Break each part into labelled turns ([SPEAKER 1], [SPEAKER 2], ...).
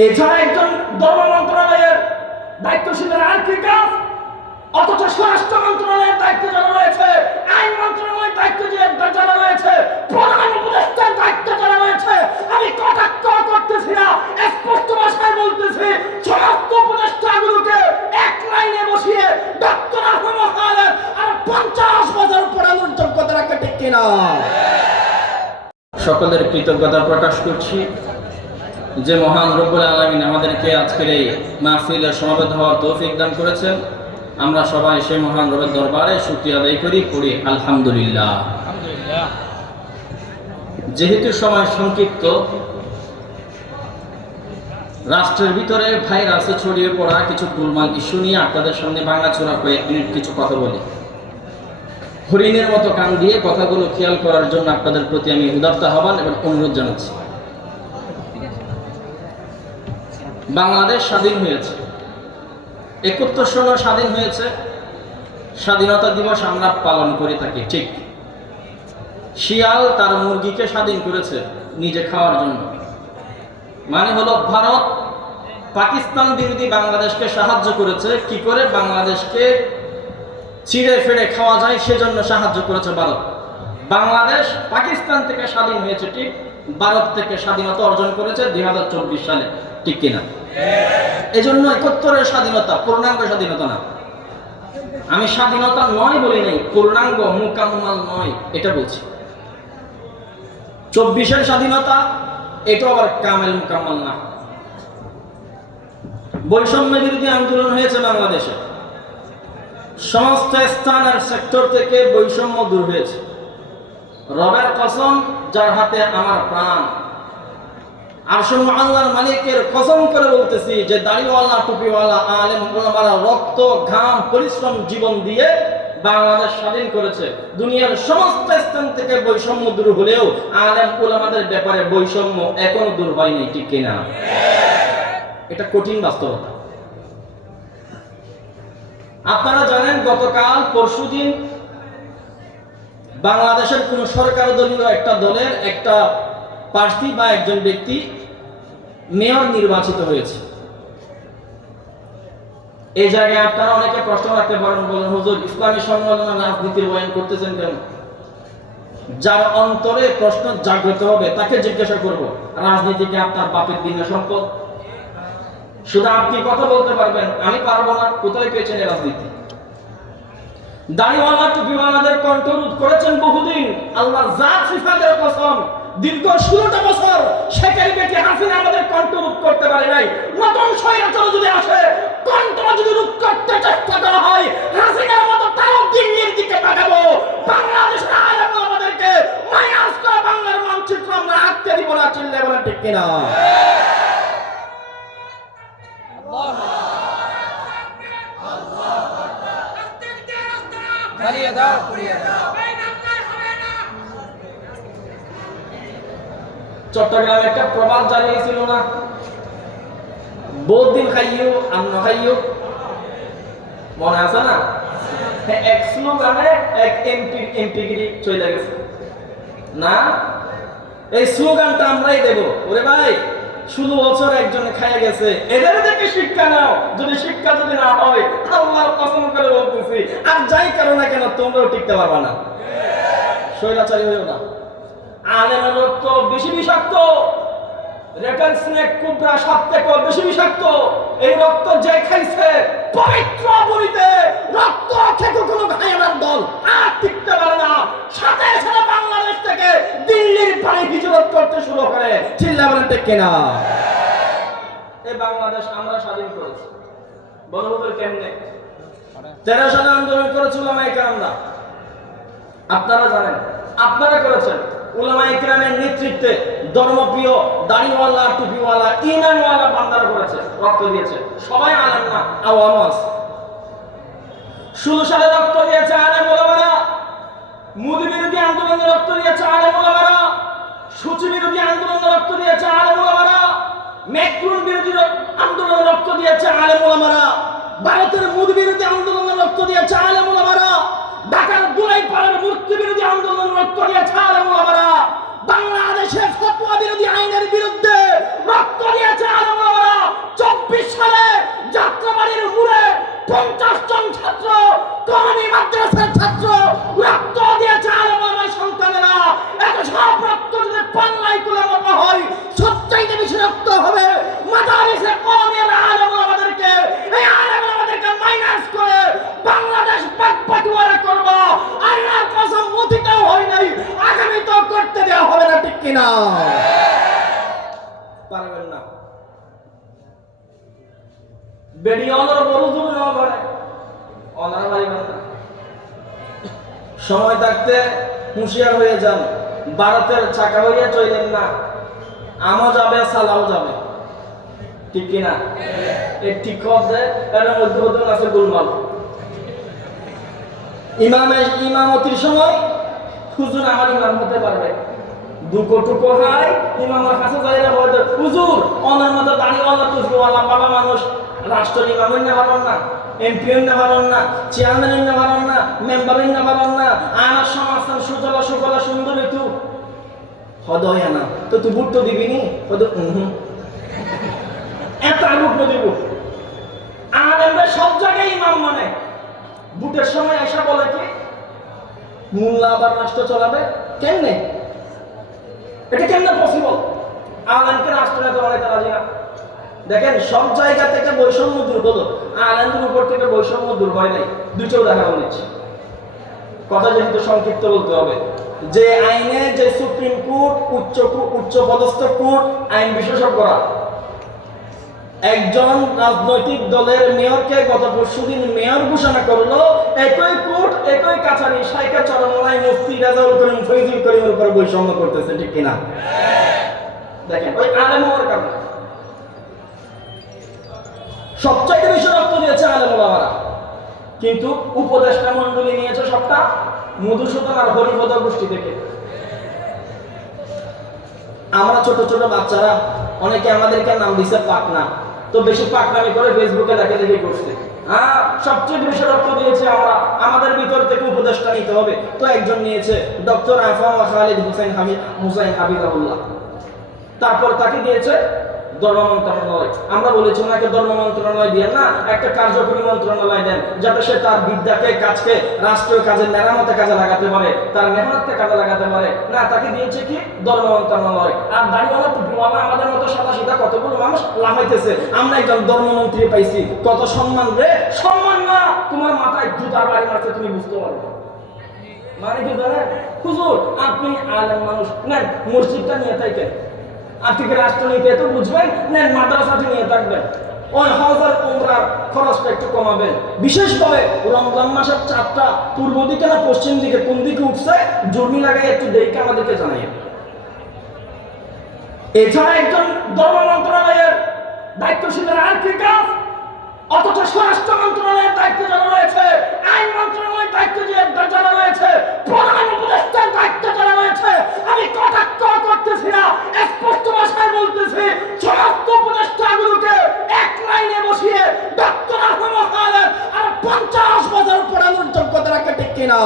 [SPEAKER 1] এছাড়া একজন ধর্ম মন্ত্রণালয়ের দায়িত্বশীলের আর কাজ, অথচ স্বরাষ্ট্র মন্ত্রণালয়ের দায়িত্ব যারা রয়েছে, আইন মন্ত্রণালয়ের দায়িত্ব যারা রয়েছে, প্রধান উপদেষ্টার দায়িত্ব যারা রয়েছে, আমি কটাক্ষ করতেছি না, স্পষ্ট ভাষায় বলতেছি সমস্ত উপদেষ্টাগুলোকে এক লাইনে বসিয়ে ডক্টর আহমদ আর পঞ্চাশ বছর পড়ানোর যোগ্যতা রাখতে ঠিক কিনা?
[SPEAKER 2] সকলের কৃতজ্ঞতা প্রকাশ করছি। যে মহান রব্বুল আলমিন আমাদেরকে আজকের এই মাহফিলে সমাবেত হওয়ার তৌফিক দান করেছেন। আমরা সবাই সেই মহান রবের দরবারে শুক্রিয়া আদায় করি পড়ি আলহামদুলিল্লাহ। যেহেতু সময় সংক্ষিপ্ত রাষ্ট্রের ভিতরে ভাইরাসে ছড়িয়ে পড়া কিছু গোলমাল ইস্যু নিয়ে আপনাদের সামনে ভাঙাচোরা কয়েক মিনিট কিছু কথা বলি। হরিণের মতো কান দিয়ে কথাগুলো খেয়াল করার জন্য আপনাদের প্রতি আমি উদারতা আহ্বান এবং অনুরোধ জানাচ্ছি। বাংলাদেশ স্বাধীন হয়েছে। একাত্তর সন স্বাধীন হয়েছে। স্বাধীনতা দিবস আমরা পালন করে থাকি, ঠিক। শিয়াল তার মুরগিকে স্বাধীন করেছে নিজে খাওয়ার জন্য। মানে হলো ভারত পাকিস্তান বিরোধী বাংলাদেশকে সাহায্য করেছে। কি করে? বাংলাদেশকে ছিঁড়ে ফেড়ে খাওয়া যায়, সেজন্য সাহায্য করেছে ভারত। বাংলাদেশ পাকিস্তান থেকে স্বাধীন হয়েছে, ঠিক। ভারত থেকে স্বাধীনতা অর্জন করেছে দুই হাজার চব্বিশ সালে। ঠিক কিনা? এজন্য একাত্তরের স্বাধীনতা, পূর্ণাঙ্গ স্বাধীনতা না। আমি স্বাধীনতা নয় বলি নাই, পূর্ণাঙ্গ, মুকাম্মাল নয়, এটা বলছি। চব্বিশের স্বাধীনতা এটা আবার কামেল মুকাম্মাল না। বৈষম্য বিরোধী আন্দোলন হয়েছে বাংলাদেশে। সমস্ত স্থান আর সেক্টর থেকে বৈষম্য দূর হয়েছে। রবের কসম, যার হাতে আমার প্রাণ আল্লাহর মালিকের কসম করে বলতেছি যে দাড়িওয়ালা, টুপিওয়ালা, আলেম রক্ত, ঘাম, পরিশ্রম, জীবন দিয়ে বাংলাদেশ স্বাধীন করেছে। দুনিয়ার সমস্ত স্থান থেকে বৈষম্য দূর হলেও আলেম ব্যাপারে বৈষম্য এখনও দূর ঠিক কিনা? এটা কঠিন বাস্তবতা। আপনারা জানেন, গতকাল পরশুদিন বাংলাদেশের কোন সরকার দলীয় একটা দলের একটা প্রার্থী বা একজন ব্যক্তি মেয়র নির্বাচিত হয়েছে। এই জায়গায় আপনারা অনেকে প্রশ্ন রাখতে পারেন, বলেন, হুজুর, ইসলামী সম্মেলনে রাজনীতির বয়ান করতেছেন কেন? যার অন্তরে প্রশ্ন জাগ্রত হবে, তাকে জিজ্ঞাসা করব রাজনীতিকে আপনার বাপের দিনের সম্পদ? শুধু আপনি কথা বলতে পারবেন, আমি পারব না, কোথায় পেয়েছেন এই রাজনীতি? দাড়িওয়ালা টুপিওয়ালাদের কণ্ঠরোধ করেছেন বহুদিন আল্লাহ জাত সিফাতের কসম। দীর্ঘ ষোলোটা বছর সেখানে বেঁচে হাসিনা আমাদের কণ্ঠরোধ করতে পারে নাই। নতুন স্বৈরাচার যদি আসে কণ্ঠ যদি রোধ করতে চেষ্টা করা হয় হাসিনার মতো তাও দিল্লির দিকে পাঠাবো বাংলাদেশের আমাদেরকে মাইনাস করে বাংলার মানচিত্র আমরা আটকে দিব না চিল্লে বলেন ঠিক কিনা?
[SPEAKER 3] দাঁড়িয়ে দাও পুড়িয়ে দাও।
[SPEAKER 2] চট্টগ্রামে একটা প্রবাদ জানিয়েছিল না? বহুদিন খাইও আর ন খাইও মনে আছে না? এক এমপি, এমপিগিরি চলে গেছে। না? এই স্লোগানটা আমরাই দেব। ওরে ভাই ষোলো বছর একজন খাইয়া গেছে। এদের থেকে শিক্ষা নাও। যদি শিক্ষা যদি না হয়, আল্লাহ করে বলতেছি, আর যাই কারও না কেন, তোমরাও টিকতে পারবা না। স্বৈরাচারী হইও না। আলেমের রক্ত বেশি বিষাক্ত রেটাল স্নেক কুবরা বেশি বিষাক্ত, এই রক্ত যে খাইছে পবিত্র রক্ত কোনো দল। আর টিকতে পারে না। সাথে সাথে বাংলাদেশ থেকে দিল্লির পানি হিজরত করতে শুরু করে। চিল্লা বলেন, ঠিক কিনা? এই বাংলাদেশ আমরা স্বাধীন করেছি। বড় হুজুর কেমনে? তেরো সালে আন্দোলন করেছিল, আমরা আপনারা জানেন। আপনারা করেছেন। উলামা ইকরামের নেতৃত্বে ধর্মপ্রিয় দাড়িওয়ালা, টুপিওয়ালা, ইমানওয়ালা বান্দারা করেছে, রক্ত দিয়েছে। সবাই আলেম না, আওয়াম আছে ষোলো সালে রক্ত দিয়েছে আলেম ওলামারা মুদি বিরোধী আন্দোলনে রক্ত দিয়েছে আলেম ওলামারা সূচি বিরোধী আন্দোলনে রক্ত দিয়েছে আলেম ওলামারা মেট্রোন বিরোধী আন্দোলনে রক্ত দিয়েছে আলেম ওলামারা ভারতের মুদি বিরোধী আন্দোলনে রক্ত দিয়েছে আলেম ওলামারা ঢাকার দুলাই পাড়ার মূর্তি
[SPEAKER 1] না
[SPEAKER 2] সময় থাকতে হুঁশিয়ার হয়ে যান, ভারতের চাকা হইয়া চলেন না। আমও যাবে, সালাও যাবে। ঠিক কিনা? ঠিক আছে গোলমাল। ইমামে, ইমামতির সময় হুজুর আমার ইমাম হতে পারবে। দুকো টুকো হাই ইমামের কাছে যাইলে বলতে হুজুর অনার মতো দাঁড়িয়ে অনার তুজবো আল্লাহ বাবা মানুষ। রাষ্ট্র ইমাম না পারেন না এমপি না পারেন না চেয়ারম্যান না পারেন না মেম্বার না পারেন না আমার সমাজের সুজলা সুফলা সুন্দর তু হদয় না। তো তুই বুট তো দিবি নি? হদ এত বুট দিব। আর আমরা সব জায়গায় ইমাম মানে। বুটের সময় এসে বলে কি, মোল্লা আবার রাষ্ট্র চালাবে? কেমনে? এটা কেমনে পসিবল আলেমকে রাষ্ট্র নেতা বানাইতে রাজি না দেখেন, সব জায়গা থেকে বৈষম্য দূর হলো আলেমদের উপর থেকে বৈষম্য দূর হয় নাই। দুটো উদাহরণ দিচ্ছি কথা যেহেতু সংক্ষিপ্ত বলতে হবে, যে আইনে যে সুপ্রিম কোর্ট, উচ্চ উচ্চ পদস্থ কোর্ট আইন বিশেষজ্ঞরা, একজন রাজনৈতিক দলের মেয়রকে গত পরশুদিন মেয়র ঘোষণা করল, একই কোর্ট, একই কাছারি সাইকা চরমলাই মুফতি রাজাউল করিম ফৈজুল করিমের উপর বৈষম্য করতেছে, ঠিক কিনা? দেখেন, ওই আলেম হওয়ার কারণে। সবচাইতে বেশি রক্ত দিয়েছে আলেম ওলামারা কিন্তু উপদেষ্টা মন্ডলী নিয়েছে সবটা মধুসূদন আর হরিপদ গোষ্ঠী থেকে। আমরা ছোট ছোট বাচ্চারা, অনেকে আমাদেরকে নাম দিছে পাকনা। তো বেশি পাকনামি করে ফেসবুকে দেখে দেখে করছে। হ্যাঁ সবচেয়ে বেশি রক্ত দিয়েছে আমরা, আমাদের ভিতর থেকে উপদেষ্টা নিতে হবে। তো একজন নিয়েছে ডক্টর আফাম খালিদ হুসেন হাবিব হুসাইন তারপর তাকে দিয়েছে ধর্ম মন্ত্রণালয় আমরা বলেছি ওনাকে ধর্ম মন্ত্রণালয় দিয়ে না, একটা কার্যকরী মন্ত্রণালয় দেন, যাতে সে তার বিদ্যাকে, কাজকে, রাষ্ট্রীয় কাজে, মেরামতে কাজে লাগাতে পারে, তার মেহনতকে কাজে লাগাতে পারে। না, তাকে দিয়েছে কি? ধর্ম মন্ত্রণালয় আর দাড়িওয়ালা টুপিওয়ালা, আমাদের মতো সাদা সিধা কতগুলো মানুষ লাফাইতেছে? আমরা একজন ধর্মমন্ত্রী পাইছি। কত সম্মান রে? সম্মান না! তোমার মাথায় জুতার বাড়ি মারছে তুমি বুঝতে পারবে মানে কি জানেন হুজুর, আপনি আলেম মানুষ। নেন, মসজিদটা নিয়ে থাকেন আপনি রাষ্ট্রনীতি এত বুঝবেন? নেন, মাদ্রাসাটি নিয়ে থাকবেন। ওই হজার উমরার খরচটা একটু কমাবেন। বিশেষভাবে রমজান মাসের চারটা পূর্ব দিকে না পশ্চিম দিকে কোন দিকে উঠছে, জমি লাগাই একটু দেখে আমাদেরকে জানাই এছাড়া একজন ধর্ম মন্ত্রণালয়ের দায়িত্বশীলের আর্থিক কাজ? অথচ স্বরাষ্ট্র মন্ত্রণালয়ের দায়িত্ব যারা রয়েছে, আইন মন্ত্রণালয়ের দায়িত্ব যে যারা রয়েছে, প্রধান উপদেষ্টার দায়িত্ব যারা রয়েছে, আমি কটাক্ষ করতেছি না, স্পষ্ট ভাষায় বলতেছি সমস্ত উপদেষ্টাগুলোকে এক লাইনে বসিয়ে ডক্টর আহমদ খালেদ আর পঞ্চাশ বছর পড়ানোর যোগ্যতা রাখে ঠিক কিনা?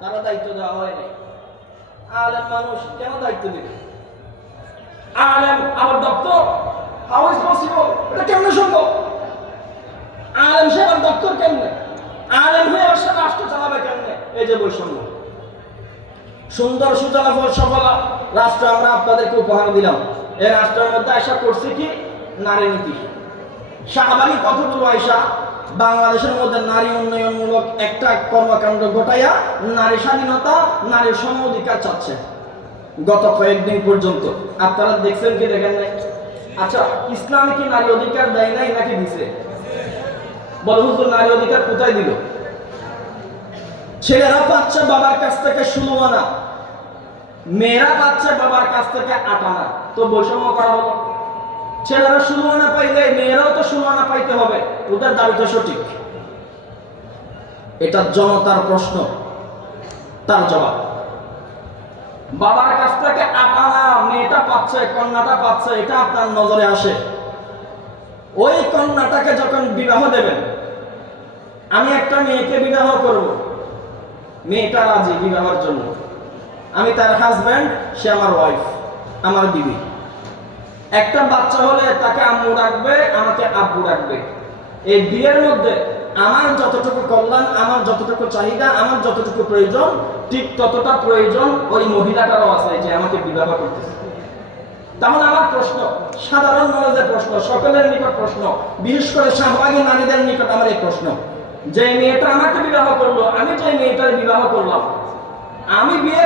[SPEAKER 2] তারা দায়িত্ব দেওয়া হয়নি আলেম মানুষ কেন দায়িত্ব দিবে? আলেম আবার ডক্টর হাউ ইজ পসিবল এটা কেমনে সম্ভব? আলেম সাহেব আর ডক্টর কেমনে? আলেম হয়ে আবার সে রাষ্ট্র চালাবে কেমনে? এই যে বৈষম্য। সুন্দর সুজলা, ফল সফলা। রাষ্ট্র, আমরা আপনাদেরকে উপহার দিলাম। এই রাষ্ট্রের মধ্যে আশা করছি কি? নারী নীতি। শাহবাগী কতগুলো আয়সা। বাংলাদেশের মধ্যে নারী উন্নয়নমূলক একটা কর্মকাণ্ড ঘটাইয়া নারী স্বাধীনতা, নারীর সম অধিকার চাচ্ছে। গত কয়েকদিন পর্যন্ত। আপনারা দেখছেন কি, দেখেন নাই? আচ্ছা ইসলামে কি নারী অধিকার দেয় নাই নাকি দিছে? নারী অধিকার কোথায় দিল? ছেলেরা পাচ্ছে বাবার কাছ থেকে মেয়েরা পাচ্ছে বাবার কাছ থেকে আট তো বৈষম্য করা হলো। ছেলেরা ষোলো পাইলে, মেয়েরাও তো ষোলো পাইতে হবে। ওদের দাবি তো সঠিক। এটা জনতার প্রশ্ন। তার জবাব। বাবার কাছ থেকে আটানা মেয়েটা পাচ্ছে, কন্যাটা পাচ্ছে, এটা আপনার নজরে আসে। ওই কন্যাটাকে যখন বিবাহ দেবেন, আমি একটা মেয়েকে বিবাহ করব। মেয়েটা রাজি বিবাহের জন্য। আমি তার হাজব্যান্ড সে আমার ওয়াইফ আমার বিবি। একটা বাচ্চা হলে তাকে আম্মু ডাকবে, আমাকে আব্বু ডাকবে। এই বিয়ের মধ্যে আমার যতটুকু কল্যাণ, আমার যতটুকু চাহিদা, আমার যতটুকু প্রয়োজন, ঠিক ততটা প্রয়োজন ওই মহিলাটারও আছে যে আমাকে বিবাহ করতেছে। তাহলে আমার প্রশ্ন, সাধারণ নলেজের প্রশ্ন, সকলের নিকট প্রশ্ন, বিশেষ করে শাহবাগী নারীদের নিকট আমার এই প্রশ্ন, যে মেয়েটা আমাকে বিবাহ করল, আমি যে মেয়েটার বিবাহ করলাম, আমি বিয়ে